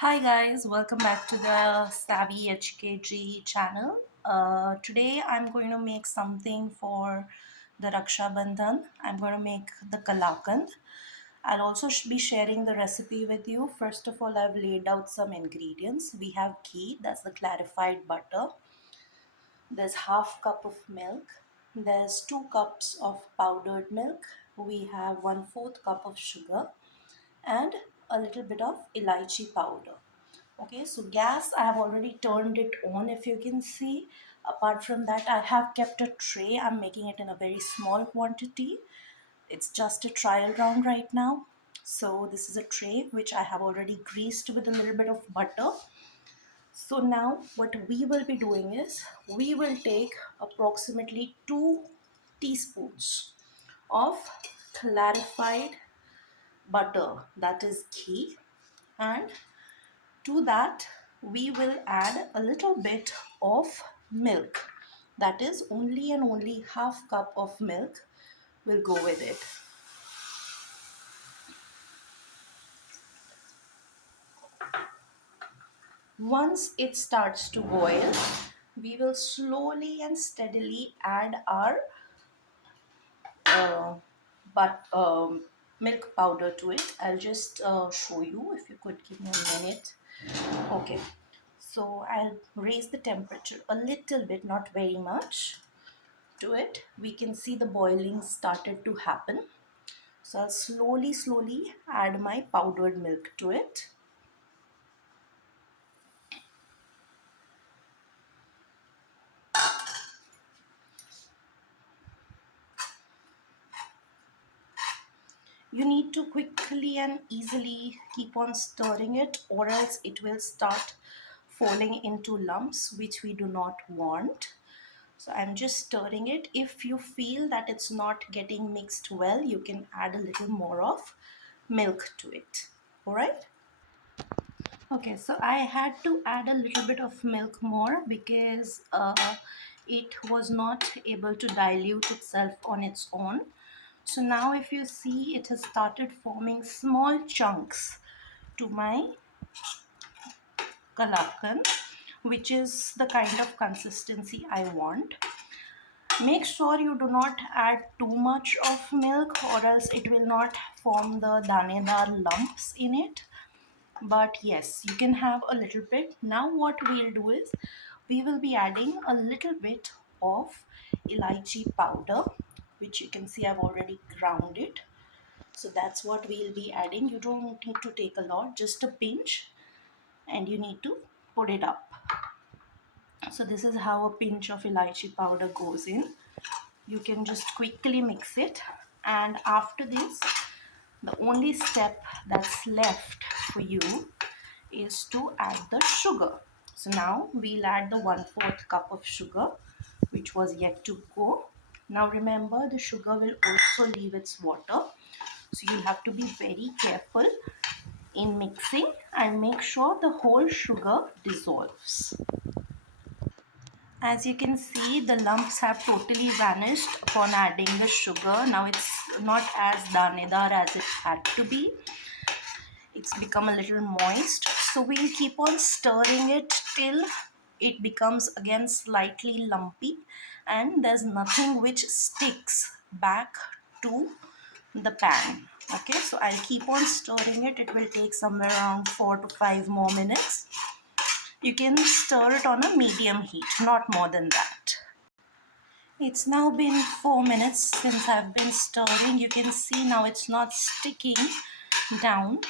Hi guys, welcome back to the Savvy HKG channel. Today I'm going to make something for the Raksha Bandhan. I'm going to make the Kalakand. I'll also be sharing the recipe with you. First of all, I've laid out some ingredients. We have ghee, that's the clarified butter. There's half cup of milk. There's 2 cups of powdered milk. We have 1/4 cup of sugar and a little bit of elaichi powder. Okay, so gas I have already turned it on, if you can see. Apart from that, I have kept a tray. I'm making it in a very small quantity. It's just a trial round right now. So this is a tray which I have already greased with a little bit of butter. So now what we will be doing is we will take approximately 2 teaspoons of clarified butter, that is ghee, and to that we will add a little bit of milk, that is only and only half cup of milk will go with it. Once it starts to boil, we will slowly and steadily add our uh, but milk powder to it. I'll just show you, if you could give me a minute. Okay, so I'll raise the temperature a little bit, not very much. To it, we can see the boiling started to happen. So I'll slowly add my powdered milk to it. You need to quickly and easily keep on stirring it, or else it will start falling into lumps, which we do not want. So I'm just stirring it. If you feel that it's not getting mixed well, you can add a little more of milk to it. All right. Okay, so I had to add a little bit of milk more because it was not able to dilute itself on its own. So now if you see, it has started forming small chunks to my Kalakand, which is the kind of consistency I want. Make sure you do not add too much of milk, or else it will not form the danedar lumps in it. But yes, you can have a little bit. Now what we'll do is we will be adding a little bit of elaichi powder, which you can see I've already ground it. So that's what we'll be adding. You don't need to take a lot, just a pinch, and you need to put it up. So this is how a pinch of elaichi powder goes in. You can just quickly mix it, and after this, the only step that's left for you is to add the sugar. So now we'll add the 1/4 cup of sugar, which was yet to go. Now remember, the sugar will also leave its water, so you'll have to be very careful in mixing and make sure the whole sugar dissolves. As you can see, the lumps have totally vanished upon adding the sugar. Now it's not as danedar as it had to be. It's become a little moist. So we'll keep on stirring it till it becomes again slightly lumpy and there's nothing which sticks back to the pan. Okay, so I'll keep on stirring it. It will take somewhere around 4 to 5 more minutes. You can stir it on a medium heat, not more than that. It's now been 4 minutes since I've been stirring. You can see now it's not sticking down,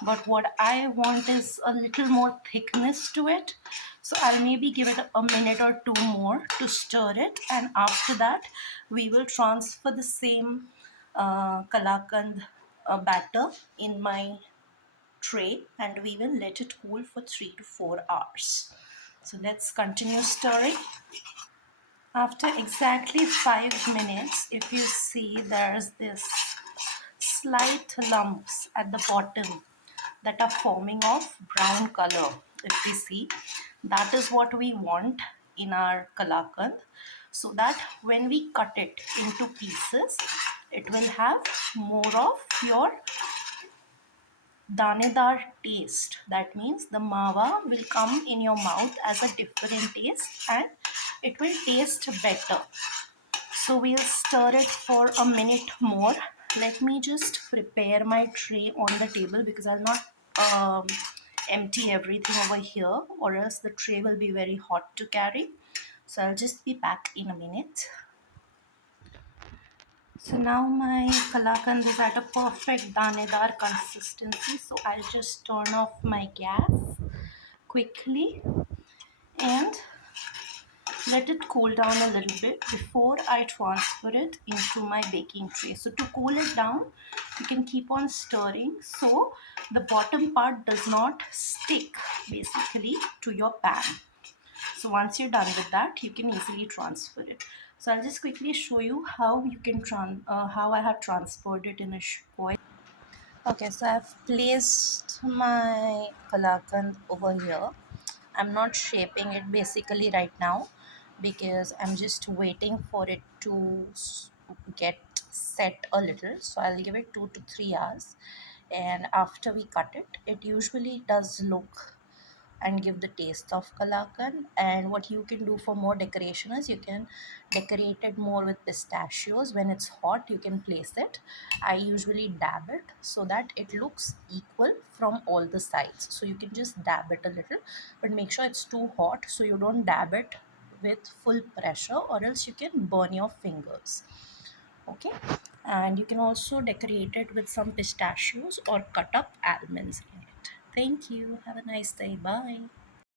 but what I want is a little more thickness to it. So I'll maybe give it a minute or two more to stir it, and after that we will transfer the same Kalakand batter in my tray and we will let it cool for 3 to 4 hours. So let's continue stirring. After exactly 5 minutes, if you see, there's this slight lumps at the bottom that are forming of brown color. If we see, that is what we want in our Kalakand, so that when we cut it into pieces, it will have more of your danedar taste. That means the mawa will come in your mouth as a different taste and it will taste better. So we'll stir it for a minute more. Let me just prepare my tray on the table because I'll not empty everything over here or else the tray will be very hot to carry. So I'll just be back in a minute. So now my kalakand is at a perfect danedar consistency. So I'll just turn off my gas quickly and let it cool down a little bit before I transfer it into my baking tray. So to cool it down, you can keep on stirring so the bottom part does not stick basically to your pan. So once you're done with that, you can easily transfer it. So I'll just quickly show you how you can how I have transferred it in a foil. Okay, so I've placed my kalakand over here. I'm not shaping it basically right now because I'm just waiting for it to get set a little. So I'll give it 2 to 3 hours, and after we cut it, it usually does look and give the taste of Kalakand. And what you can do for more decoration is you can decorate it more with pistachios. When it's hot, you can place it. I usually dab it so that it looks equal from all the sides. So you can just dab it a little, but make sure it's too hot so you don't dab it with full pressure or else you can burn your fingers. Okay, and you can also decorate it with some pistachios or cut up almonds in it. Thank you. Have a nice day. Bye.